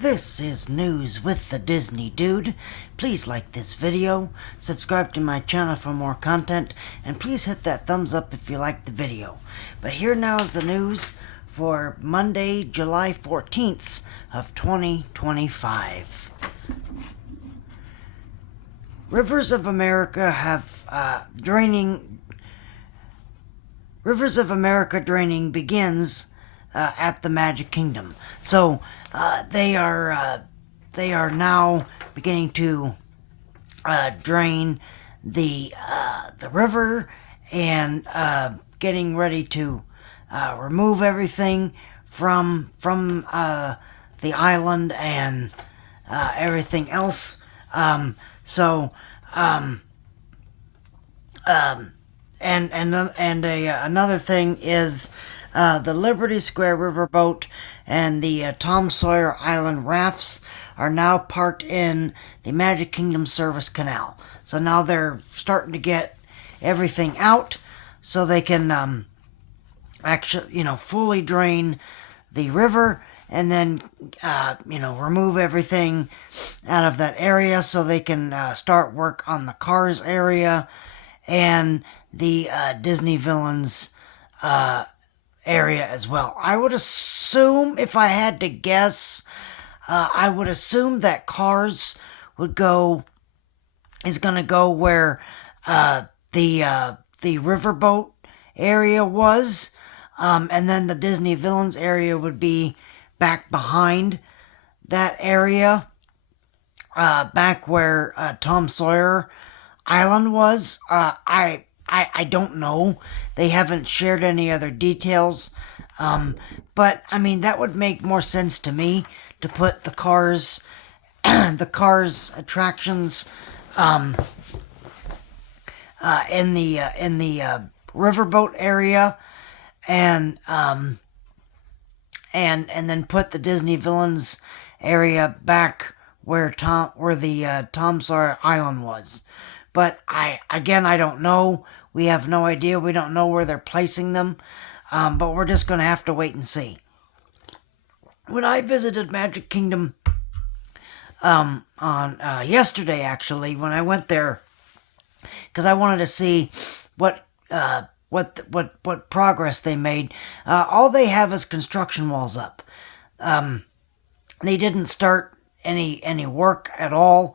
This is News with the Disney Dude. Please like this video, subscribe to my channel for more content, and please hit that thumbs up if you like the video. But here now is the news for Monday, July 14th of 2025. Rivers of America draining begins at the Magic Kingdom. So they are now beginning to drain the river and getting ready to remove everything from the island and everything else. Another thing is the Liberty Square riverboat and the Tom Sawyer Island rafts are now parked in the Magic Kingdom Service Canal. So now they're starting to get everything out so they can actually, fully drain the river and then, remove everything out of that area so they can start work on the Cars area and the Disney Villains area as well. I would assume, if I had to guess, I would assume that Cars is gonna go where the riverboat area was, and then the Disney Villains area would be back behind that area, back where Tom Sawyer Island was. I don't know. They haven't shared any other details. But I mean, that would make more sense to me to put the Cars attractions in the riverboat area, and then put the Disney Villains area back where the Tom Sawyer Island was. But I don't know. We have no idea. We don't know where they're placing them. But we're just going to have to wait and see. When I visited Magic Kingdom on yesterday, actually, when I went there, because I wanted to see what progress they made. All they have is construction walls up. They didn't start any work at all.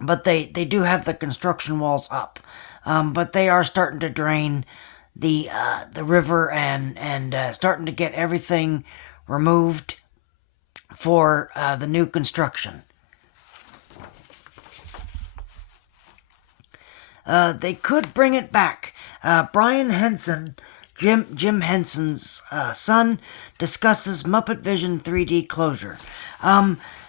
But they do have the construction walls up. But they are starting to drain the river and starting to get everything removed for the new construction. They could bring it back. Brian Henson, Jim Henson's son, discusses Muppet Vision 3D closure.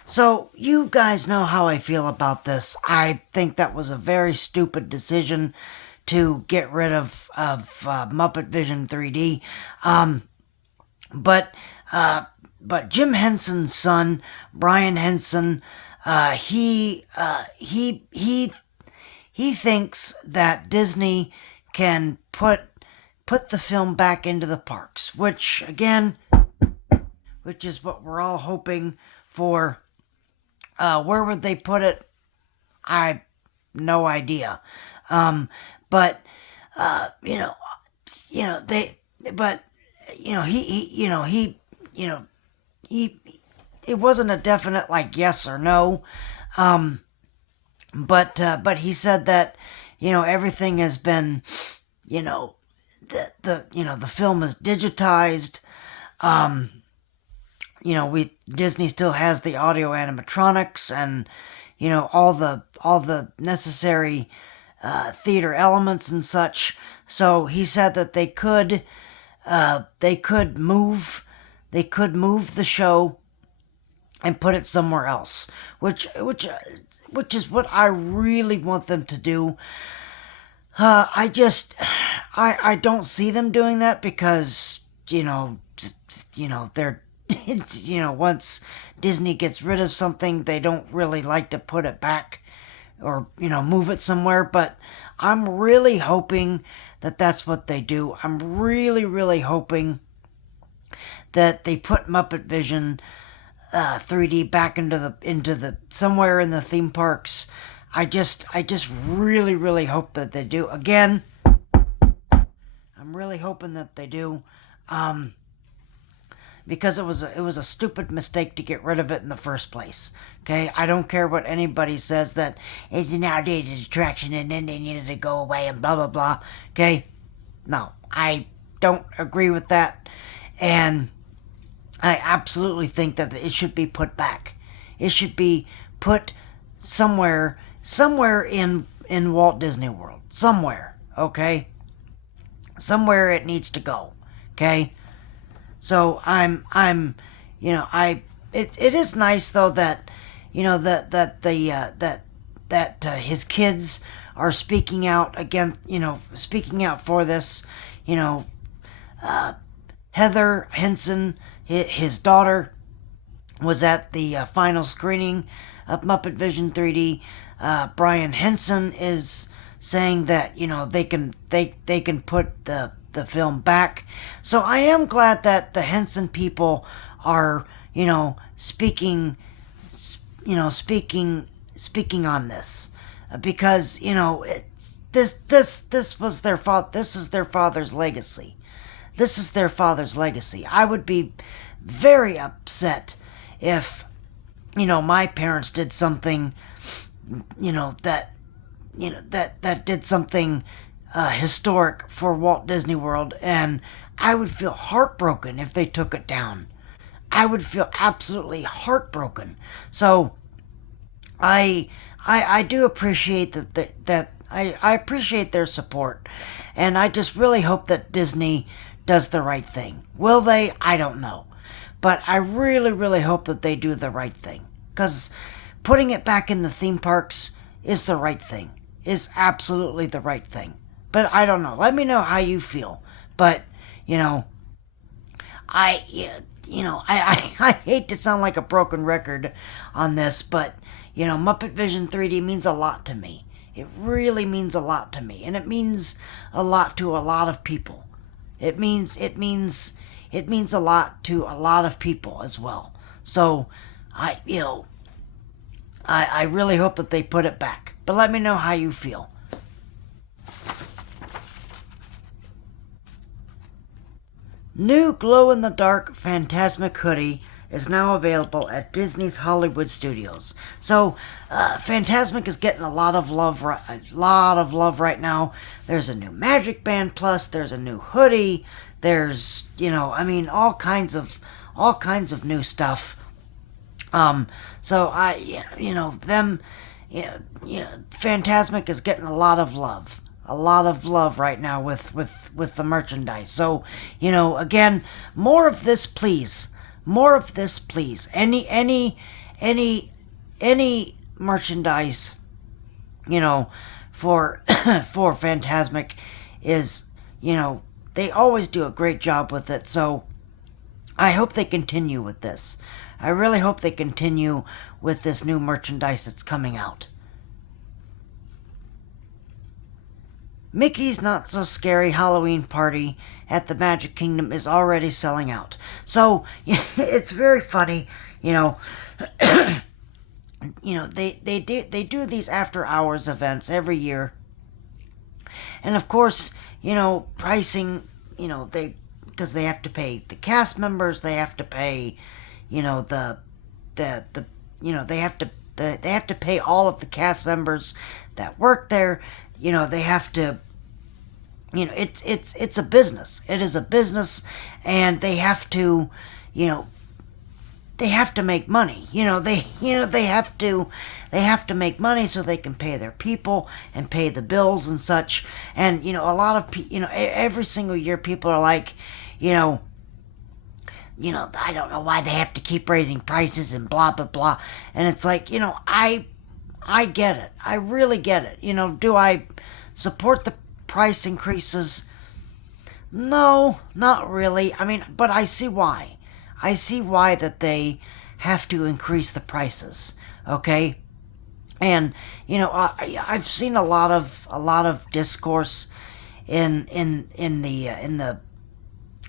So, you guys know how I feel about this. I think that was a very stupid decision to get rid of Muppet Vision 3D. But Jim Henson's son, Brian Henson, he thinks that Disney can put the film back into the parks, which is what we're all hoping for. Where would they put it? I no idea. It wasn't a definite yes or no. But he said that, everything has been, the film is digitized. Disney still has the audio animatronics and, all the necessary theater elements and such. So he said that they could move the show and put it somewhere else, which is what I really want them to do. I don't see them doing that because, they're, once Disney gets rid of something, they don't really like to put it back or, move it somewhere. But I'm really hoping that that's what they do. I'm really, really hoping that they put Muppet Vision 3D back into the somewhere in the theme parks. I just really hope that they do. Again, I'm really hoping that they do. Because it was a stupid mistake to get rid of it in the first place. Okay, I don't care what anybody says that it's an outdated attraction and then they needed to go away and blah blah blah. Okay, no, I don't agree with that, and I absolutely think that it should be put back. It should be put somewhere in Walt Disney World, somewhere. Okay, somewhere it needs to go. Okay. So it is nice though that, that his kids are speaking out against, speaking out for this, Heather Henson, his daughter, was at the final screening of Muppet Vision 3D. Brian Henson is saying that, they can put the film back. So I am glad that the Henson people are, speaking on this, because this was their father. This is their father's legacy. This is their father's legacy. I would be very upset if, my parents did something, that did something historic for Walt Disney World, and I would feel heartbroken if they took it down. I would feel absolutely heartbroken. So I do appreciate that I appreciate their support, and I just really hope that Disney does the right thing. Will they? I don't know, but I really hope that they do the right thing, because putting it back in the theme parks is the right thing. Is absolutely the right thing. But I don't know. Let me know how you feel. But, I hate to sound like a broken record on this, but, Muppet Vision 3D means a lot to me. It really means a lot to me. And it means a lot to a lot of people. It means a lot to a lot of people as well. So, I really hope that they put it back. But let me know how you feel. New glow-in-the-dark Fantasmic hoodie is now available at Disney's Hollywood Studios. So, Fantasmic is getting a lot of love right now. There's a new Magic Band Plus. There's a new hoodie. There's, all kinds of new stuff. So Fantasmic is getting a lot of love. A lot of love right now with the merchandise. So, again, more of this, please. More of this, please. Any merchandise, for for Fantasmic is, they always do a great job with it. So, I hope they continue with this. I really hope they continue with this new merchandise that's coming out. Mickey's Not So Scary Halloween Party at the Magic Kingdom is already selling out. So, it's very funny, they do these after hours events every year. And of course, pricing, because they have to pay the cast members, they have to pay, they have to pay all of the cast members that work there. They have to, it's a business. It is a business, and they have to, they have to make money. They have to make money so they can pay their people and pay the bills and such. And, a lot of, every single year people are like, I don't know why they have to keep raising prices and blah, blah, blah. And it's like, I get it. I really get it. Do I support the price increases? No, not really. I mean, but I see why. I see why that they have to increase the prices. Okay? And, I've seen a lot of discourse in the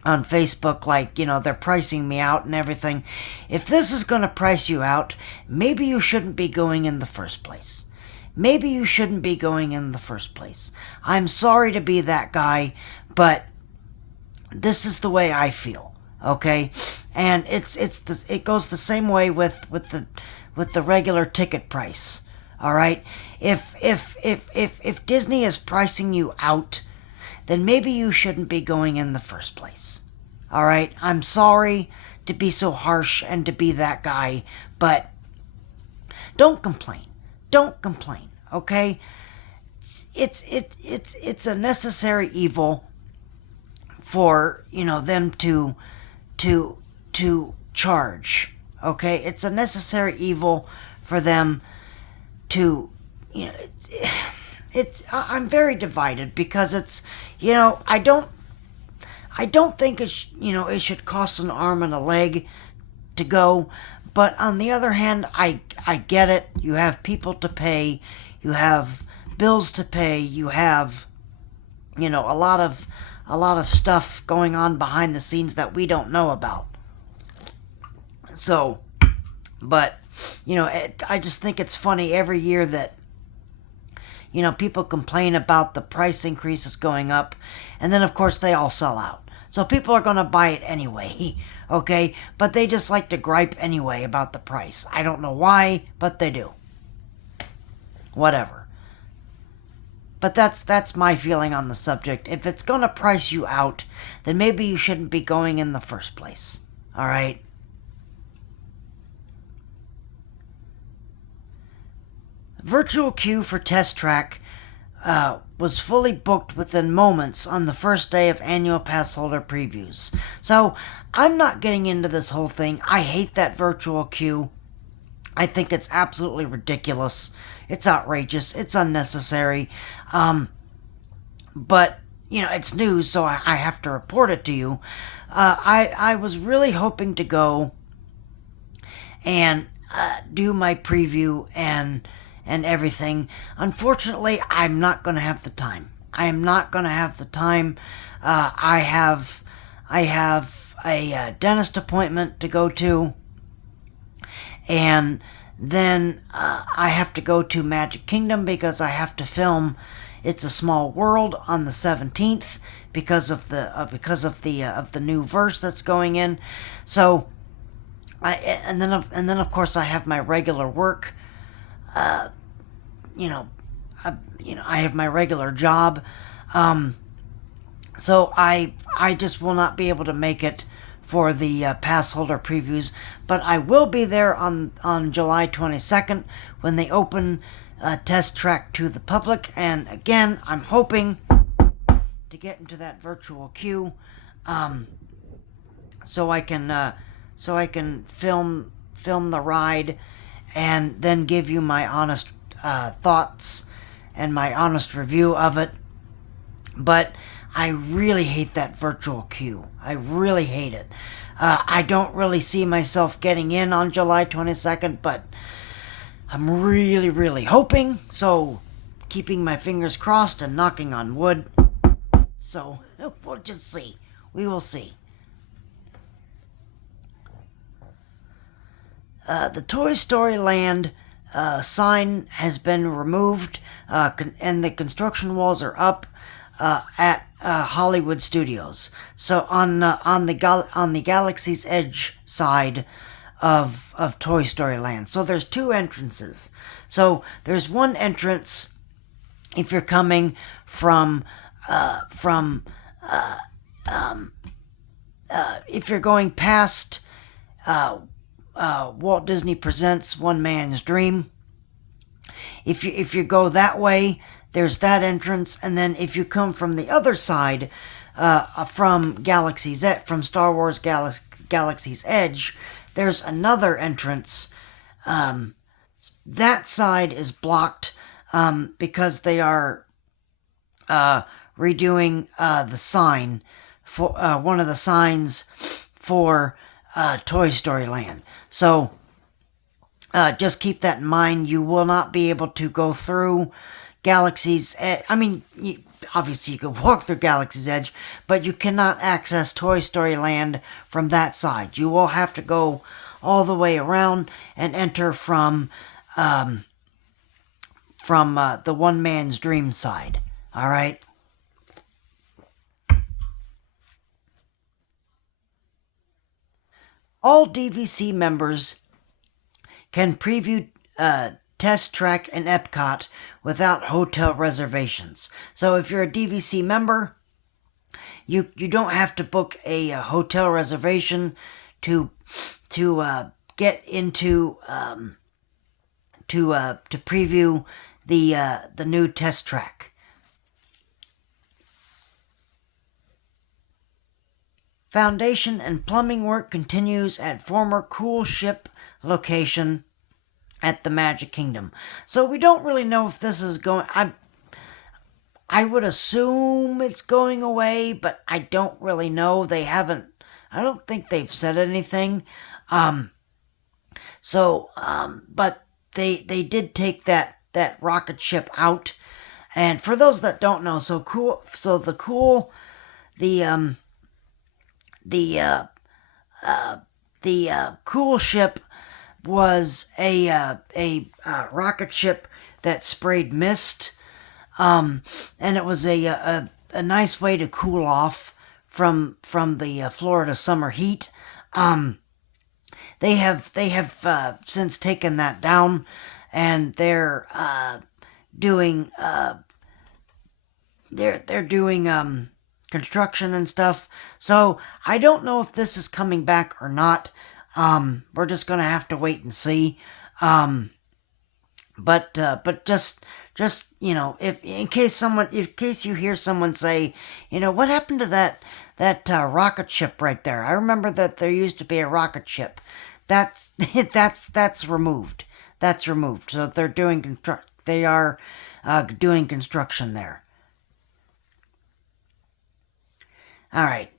on Facebook, like, they're pricing me out and everything. If this is going to price you out, maybe you shouldn't be going in the first place. Maybe you shouldn't be going in the first place. I'm sorry to be that guy, but this is the way I feel, okay? And it goes the same way with the regular ticket price. All right? If Disney is pricing you out, then maybe you shouldn't be going in the first place. All right? I'm sorry to be so harsh and to be that guy, but don't complain. Don't complain, okay? It's a necessary evil for, them to charge, okay? It's a necessary evil for them to, I'm very divided because it's, I don't think it should cost an arm and a leg to go, but on the other hand, I get it. You have people to pay, you have bills to pay, you have, a lot of stuff going on behind the scenes that we don't know about. So, but, I just think it's funny every year that, people complain about the price increases going up, and then of course they all sell out. So people are going to buy it anyway, okay? But they just like to gripe anyway about the price. I don't know why, but they do. Whatever. But that's my feeling on the subject. If it's going to price you out, then maybe you shouldn't be going in the first place. All right? Virtual queue for Test Track was fully booked within moments on the first day of annual pass holder previews. So I'm not getting into this whole thing. I hate that virtual queue. I think it's absolutely ridiculous. It's outrageous. It's unnecessary. But, it's news, so I have to report it to you. I was really hoping to go and do my preview and everything. Unfortunately, I'm not going to have the time. I am not going to have the time. I have a dentist appointment to go to, and then I have to go to Magic Kingdom because I have to film It's a Small World on the 17th because of the new verse that's going in. So, and then of course I have my regular work. I have my regular job. So I just will not be able to make it for the pass holder previews, but I will be there on July 22nd when they open Test Track to the public. And again, I'm hoping to get into that virtual queue, so I can film the ride and then give you my honest thoughts and my honest review of it. But I really hate that virtual queue. I really hate it. I don't really see myself getting in on July 22nd, but I'm really, really hoping. So, keeping my fingers crossed and knocking on wood. So, we'll just see. We will see. The Toy Story Land sign has been removed, and the construction walls are up at Hollywood Studios. So on the Galaxy's Edge side of Toy Story Land. So there's two entrances. So there's one entrance if you're coming from if you're going past Walt Disney Presents One Man's Dream. If you go that way, there's that entrance, and then if you come from the other side, from Star Wars Galaxy's Edge, there's another entrance. That side is blocked because they are redoing the sign for one of the signs for Toy Story Land. So just keep that in mind. You will not be able to go through Galaxy's Edge. I mean, obviously you can walk through Galaxy's Edge, but you cannot access Toy Story Land from that side. You will have to go all the way around and enter from the One Man's Dream side. All right. All DVC members can preview Test Track in Epcot without hotel reservations. So if you're a DVC member, you don't have to book a hotel reservation to get into to preview the new Test Track. Foundation and plumbing work continues at former Cool Ship location at the Magic Kingdom. So we don't really know if this is going... I would assume it's going away, but I don't really know. They haven't... I don't think they've said anything. But they did take that rocket ship out. And for those that don't know, the Cool Ship was a rocket ship that sprayed mist, and it was a nice way to cool off from the Florida summer heat. They have since taken that down, and they're doing construction and stuff. So I don't know if this is coming back or not. We're just gonna have to wait and see. But just if in case you hear someone say, what happened to that rocket ship right there? I remember that there used to be a rocket ship. That's removed. That's removed. So they're doing they are doing construction there. All right.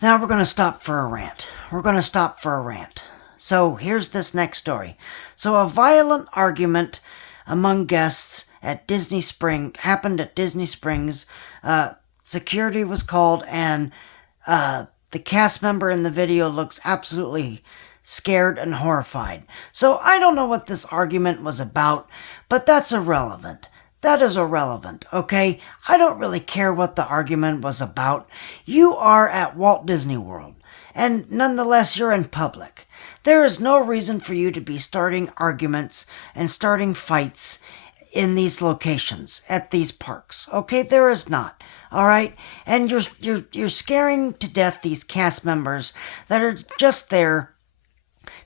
Now we're going to stop for a rant. So here's this next story. So a violent argument among guests at Disney Springs happened at Disney Springs. Security was called, and the cast member in the video looks absolutely scared and horrified. So I don't know what this argument was about, but that's irrelevant. That is irrelevant, okay? I don't really care what the argument was about. You are at Walt Disney World, and nonetheless you're in public. There is no reason for you to be starting arguments and starting fights in these locations, at these parks, okay? There is not, all right? And you're scaring to death these cast members that are just there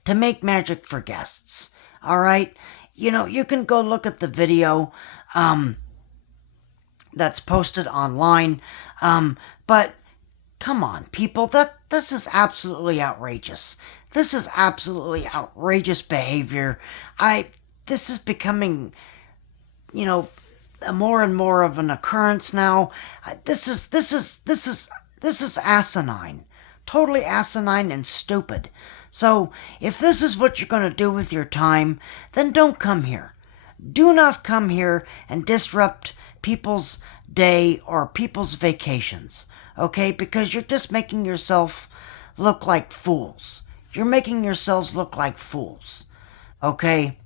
to make magic for guests, all right? You can go look at the video that's posted online, but come on, people, this is absolutely outrageous. This is absolutely outrageous behavior. This is becoming, more and more of an occurrence now. This is asinine, totally asinine and stupid. So if this is what you're going to do with your time, then don't come here. Do not come here and disrupt people's day or people's vacations, okay? Because you're just making yourself look like fools. You're making yourselves look like fools, okay?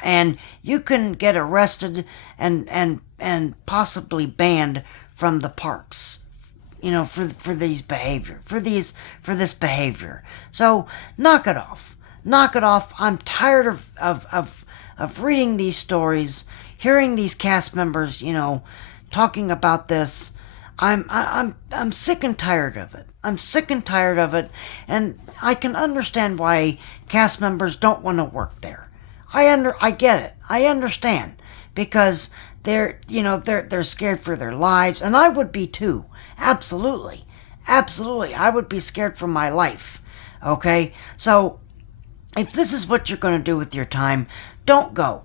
And you can get arrested and possibly banned from the parks, for this behavior. So knock it off. Knock it off. I'm tired of reading these stories, hearing these cast members, talking about this. I'm sick and tired of it. And I can understand why cast members don't want to work there. I get it. I understand, because they're scared for their lives, and I would be too. Absolutely. I would be scared for my life. Okay? So if this is what you're going to do with your time, don't go.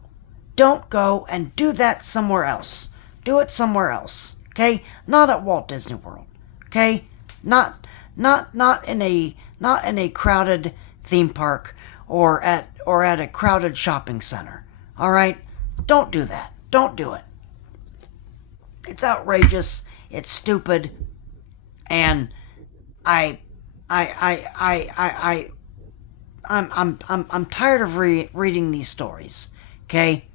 Don't go, and do that somewhere else. Do it somewhere else. Okay? Not at Walt Disney World. Okay? Not in a crowded theme park or at a crowded shopping center. All right? Don't do that. Don't do it. It's outrageous. It's stupid. And I, I'm tired of reading these stories. Okay?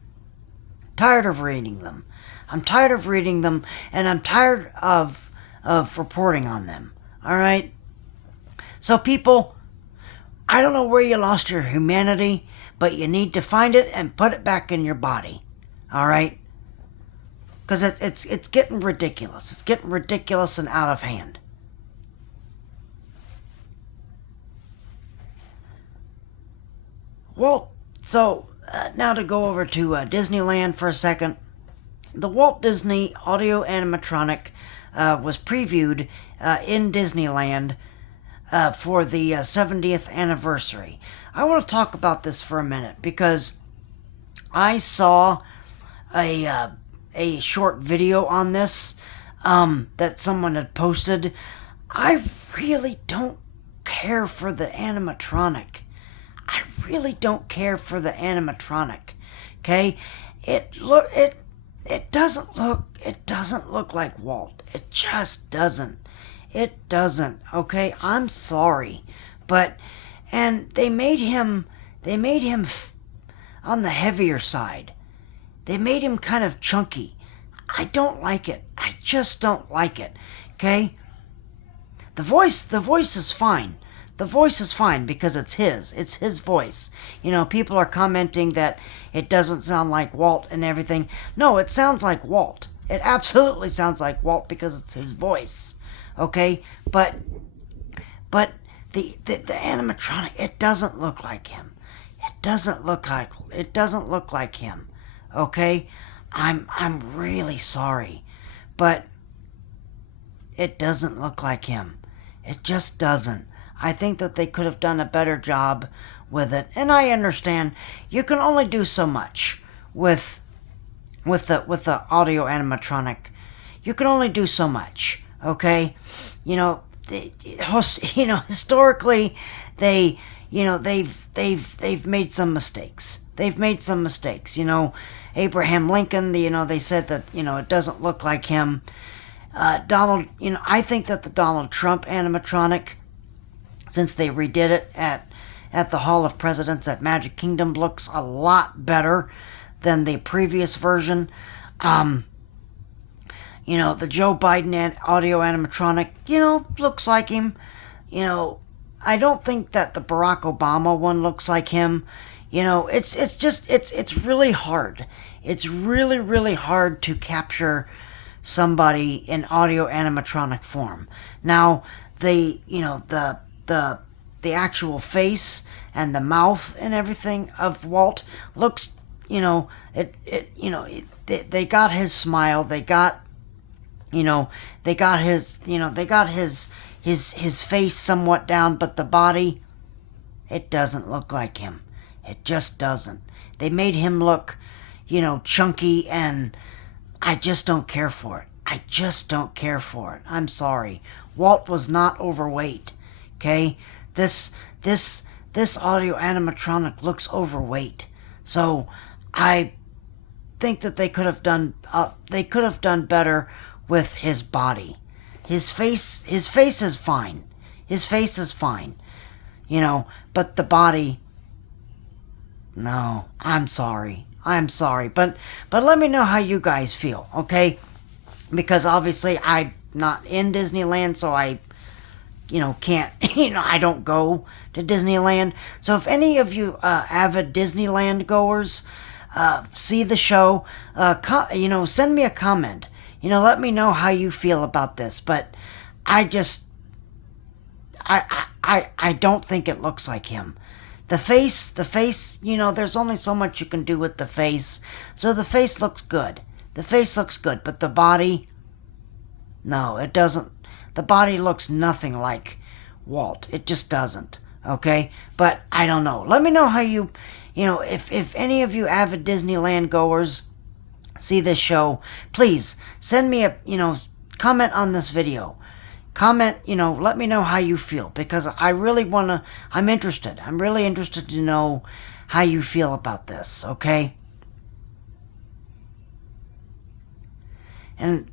Tired of reading them. I'm tired of reading them, and I'm tired of reporting on them. All right? So people, I don't know where you lost your humanity, but you need to find it and put it back in your body. All right? Because it's getting ridiculous. It's getting ridiculous and out of hand. Well, so now to go over to Disneyland for a second. The Walt Disney Audio Animatronic was previewed in Disneyland for the 70th anniversary. I want to talk about this for a minute because I saw a short video on this that someone had posted. I really don't care for the animatronic. I really don't care for the animatronic. Okay, it doesn't look like Walt. It just doesn't. It doesn't. Okay, I'm sorry, and they made him on the heavier side. They made him kind of chunky. I don't like it. I just don't like it. Okay? The voice is fine. The voice is fine because it's his voice. You know, people are commenting that it doesn't sound like Walt and everything. No, it sounds like Walt. It absolutely sounds like Walt because it's his voice. Okay? But the animatronic, it doesn't look like him. It doesn't look like him. Okay? I'm really sorry. But it doesn't look like him. It just doesn't. I think that they could have done a better job with it. And I understand you can only do so much with the audio animatronic. You can only do so much. Okay? You know, historically they've made some mistakes. They've made some mistakes. You know, Abraham Lincoln, they said that, it doesn't look like him. I think that the Donald Trump animatronic, since they redid it at the Hall of Presidents at Magic Kingdom, looks a lot better than the previous version. The Joe Biden audio animatronic, looks like him. I don't think that the Barack Obama one looks like him. It's really hard. It's really, really hard to capture somebody in audio animatronic form. Now, the actual face and the mouth and everything of Walt looks, they got his smile, they got his face somewhat down, but the body, it doesn't look like him. It just doesn't. They made him look, chunky, and I just don't care for it. I just don't care for it. I'm sorry. Walt was not overweight. Okay? This audio animatronic looks overweight. So I think that they could have done better with his body. His face is fine. His face is fine. But the body, no, I'm sorry. I'm sorry. But let me know how you guys feel, okay? Because obviously I'm not in Disneyland, so I can't, I don't go to Disneyland. So if any of you avid Disneyland goers see the show, send me a comment. Let me know how you feel about this. But I don't think it looks like him. The face, there's only so much you can do with the face. So the face looks good. The face looks good, but the body, no, it doesn't. The body looks nothing like Walt. It just doesn't. Okay? But I don't know. Let me know how if any of you avid Disneyland goers see this show, please send me comment on this video. Comment, let me know how you feel, because I really I'm interested. I'm really interested to know how you feel about this, okay? And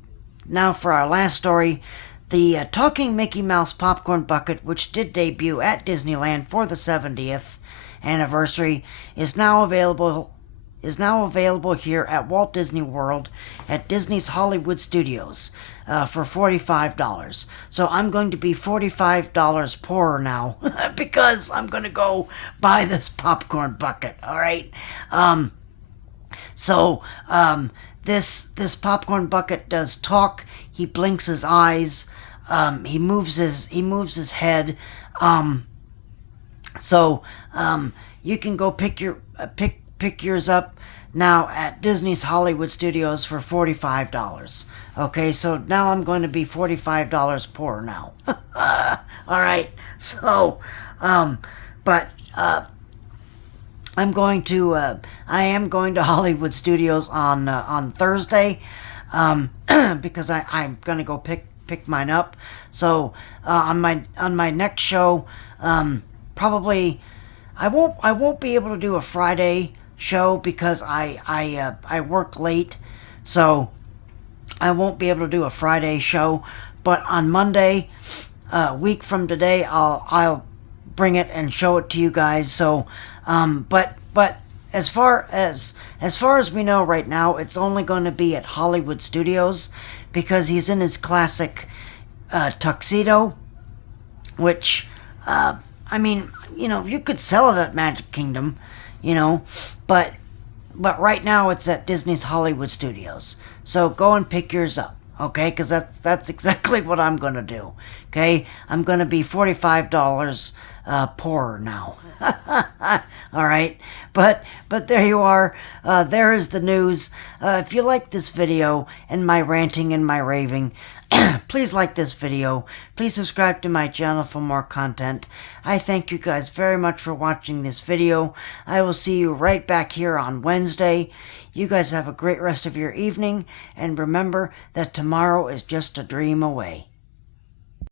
Now for our last story. The Talking Mickey Mouse Popcorn Bucket, which did debut at Disneyland for the 70th anniversary, is now available here at Walt Disney World at Disney's Hollywood Studios for $45. So I'm going to be $45 poorer now because I'm going to go buy this popcorn bucket. All right. This popcorn bucket does talk. He blinks his eyes. He moves his head. You can go pick yours up now at Disney's Hollywood Studios for $45. Okay, so now I'm going to be $45 poorer now. All right. So, I am going to Hollywood Studios on Thursday, because I'm gonna go pick mine up. So on my next show, probably I won't be able to do a Friday show because I work late, so I won't be able to do a Friday show. But on Monday, a week from today, I'll bring it and show it to you guys. So, but as far as we know right now, it's only going to be at Hollywood Studios because he's in his classic tuxedo, which I mean, you could sell it at Magic Kingdom, but right now it's at Disney's Hollywood Studios. So go and pick yours up, okay? Because that's exactly what I'm going to do, okay? I'm going to be $45 poorer now. All right, but there you are. There is the news. If you like this video and my ranting and my raving, please like this video. Please subscribe to my channel for more content. I thank you guys very much for watching this video. I will see you right back here on Wednesday. You guys have a great rest of your evening, and remember that tomorrow is just a dream away.